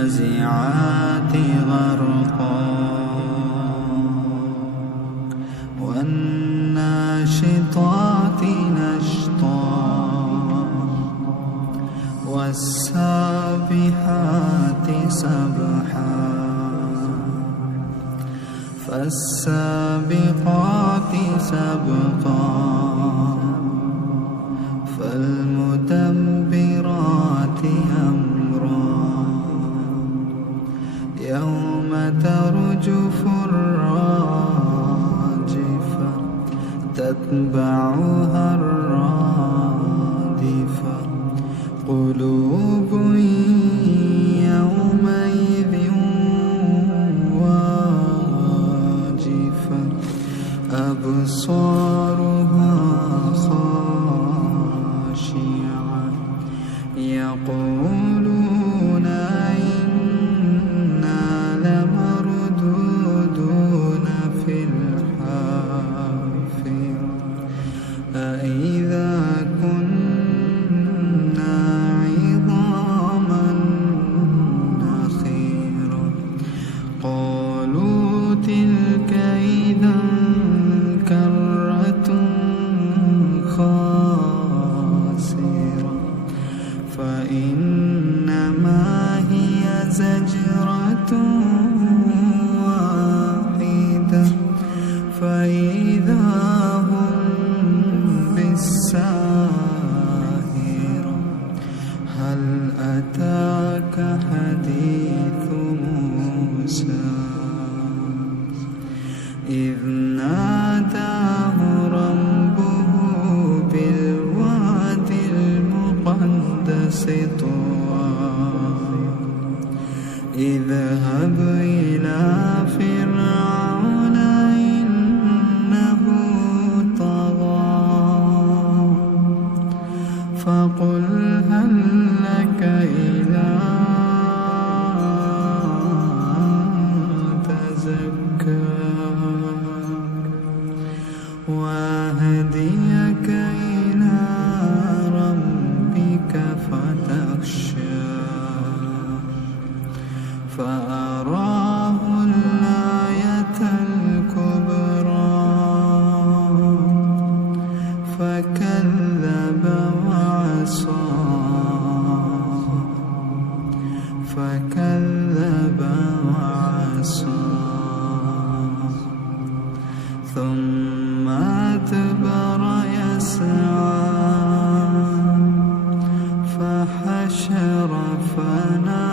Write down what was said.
والنازعات غرقا والناشطات نشطا والسابحات سبحا فالسابقات سبقا فالمدبرات أمرا يوم ترجف الراجفة تتبعها الرادفة قلوب يومئذ واجفة أبصارها خاشعة يقولون إنا لمردودون في الحافرة أإذا كنا عظاما نخرة قالوا تلك إذا كرة خاسرة فإنما هي زجرة واحدة فإذا هم بالساهرة هل أتاك حديث موسى إذ ناداه ربه بالواد المقدس طوى اذهب إلى فرعون إنه طغى فقل هل لك إلى تزكى وأهديك إلى ربك فتخشى فأراه الآية الكبرى فكذب وعصى ثم أدبر يسعى فحشر فنادى